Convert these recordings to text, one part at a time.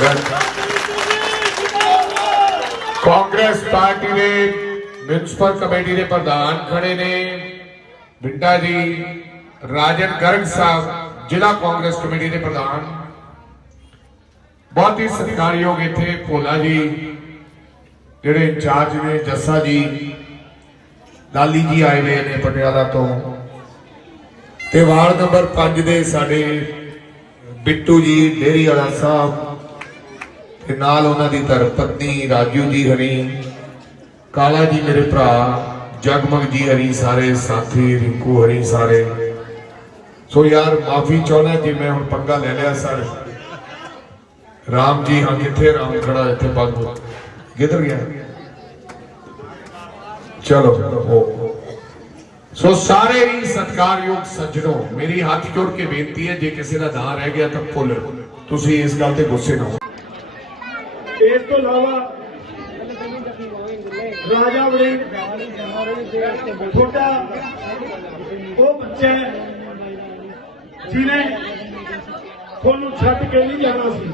ਸਵਾਗਤ। ਕਾਂਗਰਸ ਪਾਰਟੀ ਦੇ municipal committee ਦੇ ਪ੍ਰਧਾਨ ਖੜੇ ਨੇ। ਬਿੰਟਾ ਜੀ, ਰਾਜਨ ਗਰਗ ਸਾਹਿਬ, ਜ਼ਿਲ੍ਹਾ ਕਾਂਗਰਸ ਕਮੇਟੀ ਦੇ ਪ੍ਰਧਾਨ। ਬਹੁਤ ਹੀ ਸਤਿਕਾਰਯੋਗ ਇੱਥੇ ਭੋਲਾ ਜੀ, ਜਿਹੜੇ ਇੰਚਾਰਜ ਨੇ ਜੱਸਾ ਜੀ, ਲਾਲੀ ਜੀ ਆਏ ਹੋਏ ਨੇ ਪਟਿਆਲਾ ਤੋਂ। ਤੇ ਵਾਰਡ ਨੰਬਰ 5 ਦੇ ਸਾਡੇ ਬਿੱਟੂ ਜੀ, ਡੇਰੀ ਵਾਲਾ ਸਾਹਿਬ ਤੇ ਨਾਲ ਉਹਨਾਂ ਦੀ ਧਰ ਪਤਨੀ ਰਾਜੂ ਜੀ ਹਰੀ, ਕਾਲਾ ਜੀ ਮੇਰੇ ਭਰਾ, ਜਗਮਗ ਜੀ ਹਰੀ ਸਾਰੇ, ਸਾਥੀ ਰਿੰਕੂ ਹਰੀ ਸਾਰੇ। ਸੋ ਯਾਰ, ਮਾਫੀ ਚਾਹੁੰਦਾ ਜੇ, ਮੈਂ ਹੁਣ ਪੰਗਾ ਲੈ ਲਿਆ ਸਰ। ਰਾਮ ਜੀ, ਹਾਂ, ਕਿੱਥੇ ਰਾਮ ਖੜਾ, ਇੱਥੇ ਪੱਗ ਕਿੱਧਰ ਗਿਆ? ਚਲੋ, ਹੋ। ਸੋ ਸਾਰੇ ਹੀ ਸਤਿਕਾਰਯੋਗ ਸੱਜਣੋ, ਮੇਰੀ ਹੱਥ ਜੋੜ ਕੇ ਬੇਨਤੀ ਹੈ, ਜੇ ਕਿਸੇ ਦਾ ਨਾਂ ਰਹਿ ਗਿਆ ਤਾਂ ਭੁੱਲ ਤੁਸੀਂ ਇਸ ਗੱਲ ਤੇ ਗੁੱਸੇ ਨਾ ਹੋ ਇਸ ਤੋਂ ਇਲਾਵਾ ਰਾਜਾ ਵੜਿੰਗ ਛੋਟਾ ਉਹ ਬੱਚਾ ਜਿਹਨੇ ਤੁਹਾਨੂੰ ਛੱਡ ਕੇ ਨਹੀਂ ਜਾਣਾ ਸੀ।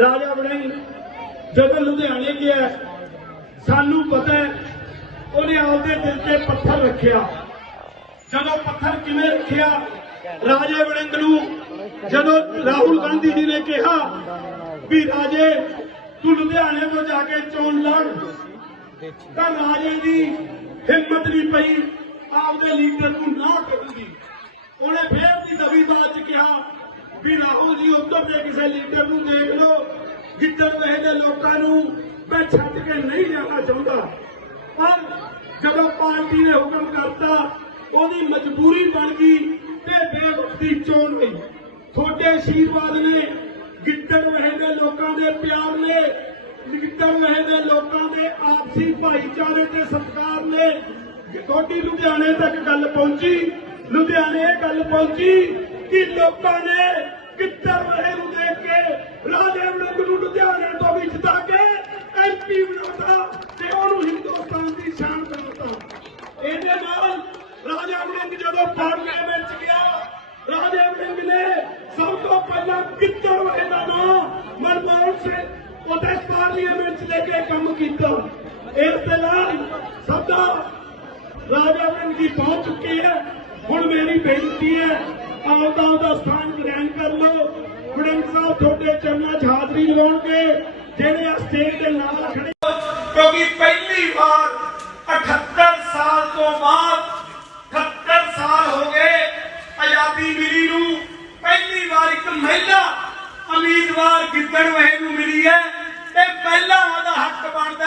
ਰਾਜਾ ਵੜਿੰਗ, ਜਦੋਂ ਲੁਧਿਆਣੇ ਗਿਆ, ਸਾਨੂੰ ਪਤਾ ਹੈ ਉਹਨੇ ਆਪਦੇ ਦਿਲ ਤੇ ਪੱਥਰ ਰੱਖਿਆ। ਜਦੋਂ ਪੱਥਰ ਕਿਵੇਂ ਰੱਖਿਆ? ਰਾਜਾ ਵੜਿੰਗ ਨੂੰ ਜਦੋਂ ਰਾਹੁਲ ਗਾਂਧੀ ਜੀ ਨੇ ਕਿਹਾ ਵੀ ਰਾਜੇ ਤੂੰ ਲੁਧਿਆਣੇ ਤੋਂ ਜਾ ਕੇ ਚੋਣ ਲੜ। ਤਾਂ ਰਾਜੇ ਦੀ ਹਿੰਮਤ ਨਹੀਂ ਪਈ, ਆਪਦੇ ਲੀਡਰ ਨੂੰ ਨਾ ਕਰਨ ਉਹਨੇ ਫੇਰ ਦੀ ਦਵੀ ਦਾਚ ਕਿਹਾ ਵੀ ਰਾਹੁਲ ਜੀ, ਉੱਧਰ ਦੇ ਕਿਸੇ ਲੀਡਰ ਨੂੰ ਦੇਖ ਲਓ। ਜਿੱਧਰ ਵੇਹ ਦੇ ਲੋਕਾਂ ਨੂੰ ਮੈਂ ਛੱਡ ਕੇ ਨਹੀਂ ਜਾਣਾ ਚਾਹੁੰਦਾ। ਪਰ ਜਦੋਂ ਪਾਰਟੀ ਨੇ ਹੁਕਮ ਕਰਤਾ, ਉਹਦੀ ਮਜਬੂਰੀ ਬਣ ਗਈ ਤੇ ਬੇਵਕਤੀ ਚੋਣ ਹੋਈ। ਤੁਹਾਡੇ ਆਸ਼ੀਰਵਾਦ ਨੇ ਦੇ ਪਿਆਰ ਨੇ ਗਿੱਦੜ ਵਹੇ ਦੇ ਲੋਕਾਂ ਦੇ, ਆਪਸੀ ਭਾਈਚਾਰੇ ਤੇ ਸਤਿਕਾਰ ਨੇ। ਤੁਹਾਡੀ ਲੁਧਿਆਣੇ ਤੱਕ ਗੱਲ ਪਹੁੰਚੀ। ਲੁਧਿਆਣੇ ਇਹ ਗੱਲ ਪਹੁੰਚੀ ਕਿ ਲੋਕਾਂ ਨੇ ਕਿੱਤਰ ਵਹੇ ਨੂੰ ਦੇਖ ਕੇ, ਰਾਜੇ ਵੜਿੰਗ ਨੂੰ ਲੁਧਿਆਣੇ ਤੋਂ ਵੀ ਜਿਤਾ ਕੇ ਐਮਪੀ ਬਣਾਤਾ ਤੇ ਉਹਨੂੰ ਹਿੰਦੁਸਤਾਨ ਦੀ ਸ਼ਾਨ ਬਣਾਤਾ। ਇਹਦੇ ਨਾਲ ਰਾਜਾ ਵੜਿੰਗ ਜਦੋਂ ਪਾਰਲੀਮੈਂਟ ਚ ਗਿਆ ਰਾਜੇ ਵੜਿੰਗ ਨੇ ਸਭ ਤੋਂ ਪਹਿਲਾਂ ਕਿੱਤਰ ਵਹੇ ਦਾ ਨਾਮ ਮਨਮੋਹਨ ਸਿੰਘ ਉਹਦੇ ਪਾਰਲੀਮੈਂਟ ਚ ਲੈ ਕੇ ਕੰਮ ਕੀਤਾ। ਇਸ ਦੇ ਨਾਲ ਸਦਾ ਰਾਜਾ ਵੜਿੰਗ ਦੀ ਪਹੁੰਚ ਚੁੱਕੀ ਹੈ ਹੁਣ ਮੇਰੀ ਬੇਨਤੀ ਹੈ, ਆਪਦਾ ਉਹਦਾ ਸਥਾਨ ਗ੍ਰਹਿਣ ਕਰ ਲਓ। ਵੜਿੰਗ ਸਾਹਿਬ, ਤੁਹਾਡੇ ਚਰਨਾਂ 'ਚ ਹਾਜ਼ਰੀ ਲਵਾਉਣਗੇ ਜਿਹੜੇ ਆ ਸਟੇਜ ਦੇ ਨਾਲ ਖੜੇ ਕਿਉਂਕਿ ਪਹਿਲੀ ਵਾਰ 78 ਸਾਲ ਤੋਂ ਬਾਅਦ 78 ਸਾਲ ਹੋ ਗਏ ਆਜ਼ਾਦੀ ਮਿਲੀ ਨੂੰ ਪਹਿਲੀ ਵਾਰ ਇੱਕ ਮਹਿਲਾ ਉਮੀਦਵਾਰ ਗਿੱਦੜ ਵਹੇ ਨੂੰ ਮਿਲੀ ਹੈ ਤੇ ਪਹਿਲਾ ਉਹਦਾ ਹੱਕ ਬਣਦਾ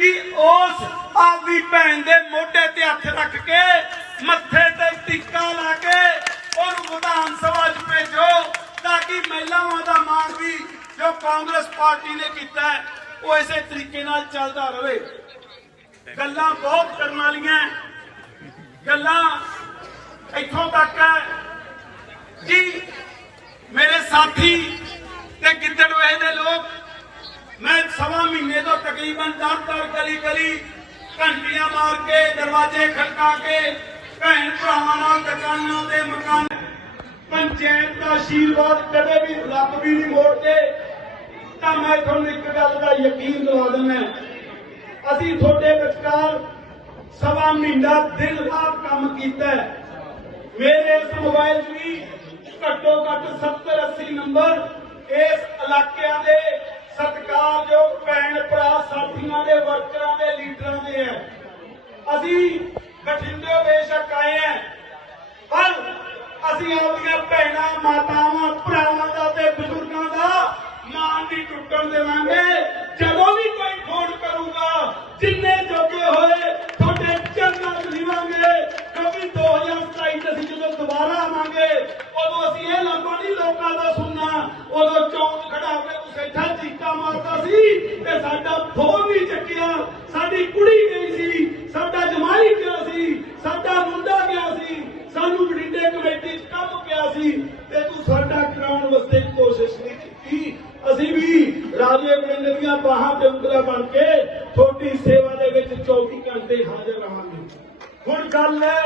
ਹੈ ਉਸ ਆਪਦੀ ਭੈਣ ਦੇ ਮੋਢੇ ਤੇ ਹੱਥ ਰੱਖ ਕੇ, ਮੱਥੇ ਤੇ ਟਿੱਕਾ ਲਾ ਕੇ ਉਹਨੂੰ ਵਿਧਾਨ ਸਭਾ 'ਚ ਭੇਜੋ ਤਾਂ ਕਿ ਮਹਿਲਾਵਾਂ ਦਾ ਮਾਣ ਵੀ ਜੋ ਕਾਂਗਰਸ ਪਾਰਟੀ ਨੇ ਕੀਤਾ ਉਹ ਇਸੇ ਤਰੀਕੇ ਨਾਲ ਚੱਲਦਾ ਰਹੇ। ਗੱਲਾਂ ਬਹੁਤ ਕਰਨ ਵਾਲੀਆਂ ਗੱਲਾਂ ਇੱਥੋਂ ਤੱਕ ਹੈ ਕਿ ਮੇਰੇ ਸਾਥੀ ਤੇ ਗਿੱਦੜ ਵੇ ਦੇ ਲੋਕ ਸਵਾ ਮਹੀਨੇ ਤੋਂ ਤਕਰੀਬਨ ਦਰ ਦਰ ਗਲੀ ਗਲੀ ਘੰਟੀਆਂ ਮਾਰ ਕੇ, ਦਰਵਾਜ਼ੇ ਖੜਕਾ ਕੇ ਭੈਣ ਭਰਾਵਾਂ ਨਾਲ ਦੁਕਾਨਾਂ ਦੇ ਮਕਾਨ ਪੰਚਾਇਤ ਦਾ ਆਸ਼ੀਰਵਾਦ ਕਦੇ ਵੀ ਰੱਬ ਵੀ ਨਹੀਂ ਮੋੜਦੇ। ਤਾਂ ਮੈਂ ਤੁਹਾਨੂੰ ਇੱਕ ਗੱਲ ਦਾ ਯਕੀਨ ਦਿਵਾ ਦਿੰਦਾ ਅਸੀਂ ਤੁਹਾਡੇ ਵਿਚਕਾਰ ਸਵਾ ਮਹੀਨਾ ਦਿਨ ਰਾਤ ਕੰਮ ਕੀਤਾ ਮੇਰੇ ਇਸ ਮੋਬਾਈਲ 'ਚ ਵੀ ਘੱਟੋ ਘੱਟ 70 80 ਨੰਬਰ ਇਸ ਇਲਾਕਿਆਂ ਦੇ ਸਤਿਕਾਰਯੋਗ ਭੈਣ ਭਰਾ, ਸਾਥੀਆਂ ਦੇ ਵਰਕਰਾਂ ਦੇ ਲੀਡਰਾਂ ਦੇ ਹੈ। ਅਸੀਂ ਬਠਿੰਡੇ ਬੇਸ਼ੱਕ ਆਏ ਹਾਂ, ਪਰ ਅਸੀਂ ਆਪਣੀਆਂ ਭੈਣਾਂ, ਮਾਤਾਵਾਂ ਭਰਾਵਾਂ ਦਾ ਤੇ ਬਜ਼ੁਰਗਾਂ ਦਾ ਮਾਣ ਨਹੀਂ ਟੁੱਟਣ ਦੇਵਾਂਗੇ ਜਦੋਂ ਵੀ ਕੋਈ ਫੋਨ ਕਰੂਗਾ ਜਿੰਨੇ ਜੋਗੇ ਹੋਏ ਤੁਹਾਡੇ ਚਰਨਾਂ 'ਚ ਲਿਵਾਂਗੇ ਕਿਉਂਕਿ 2027 ਚ ਅਸੀਂ ਜਦੋਂ ਦੁਬਾਰਾ ਆਵਾਂਗੇ ਉਦੋਂ ਅਸੀਂ ਇਹ ਲੰਬਾ ਨਹੀਂ ਲੋਕਾਂ ਦਾ ਸੁਣਨਾ ਉਦੋਂ ਚੌਂਕ ਖੜਾ ਕੇ ਤੂੰ ਸੈਠਾ ਚੀਕਾ ਮਾਰਦਾ ਸੀ ਤੇ ਸਾਡਾ ਫੋਨ ਨਹੀਂ ਚੱਕਿਆ। ਸਾਡੀ ਕੁੜੀ ਗਈ ਸੀ, ਸਾਡਾ ਜਮਾਈ ਗਿਆ ਸੀ, ਸਾਡਾ ਮੁੰਡਾ ਗਿਆ ਸੀ। ਸਾਨੂੰ ਬਠਿੰਡੇ ਕਮੇਟੀ 'ਚ ਕੰਮ ਪਿਆ ਸੀ ਤੇ ਤੂੰ ਸਾਡਾ ਕਰਾਉਣ ਵਾਸਤੇ ਕੋਸ਼ਿਸ਼ ਨਹੀਂ ਕੀਤੀ। ਅਸੀਂ ਵੀ ਰਾਜੇ ਵੜਿੰਗ ਦੀਆਂ ਬਾਹਾਂ ਤੇ ਉਂਗਲਾਂ ਬਣ ਕੇ ਤੁਹਾਡੀ ਸੇਵਾ ਦੇ ਵਿੱਚ 24 ਘੰਟੇ ਹਾਜ਼ਰ ਰਹਾਂਗੇ। ਹੁਣ ਗੱਲ ਹੈ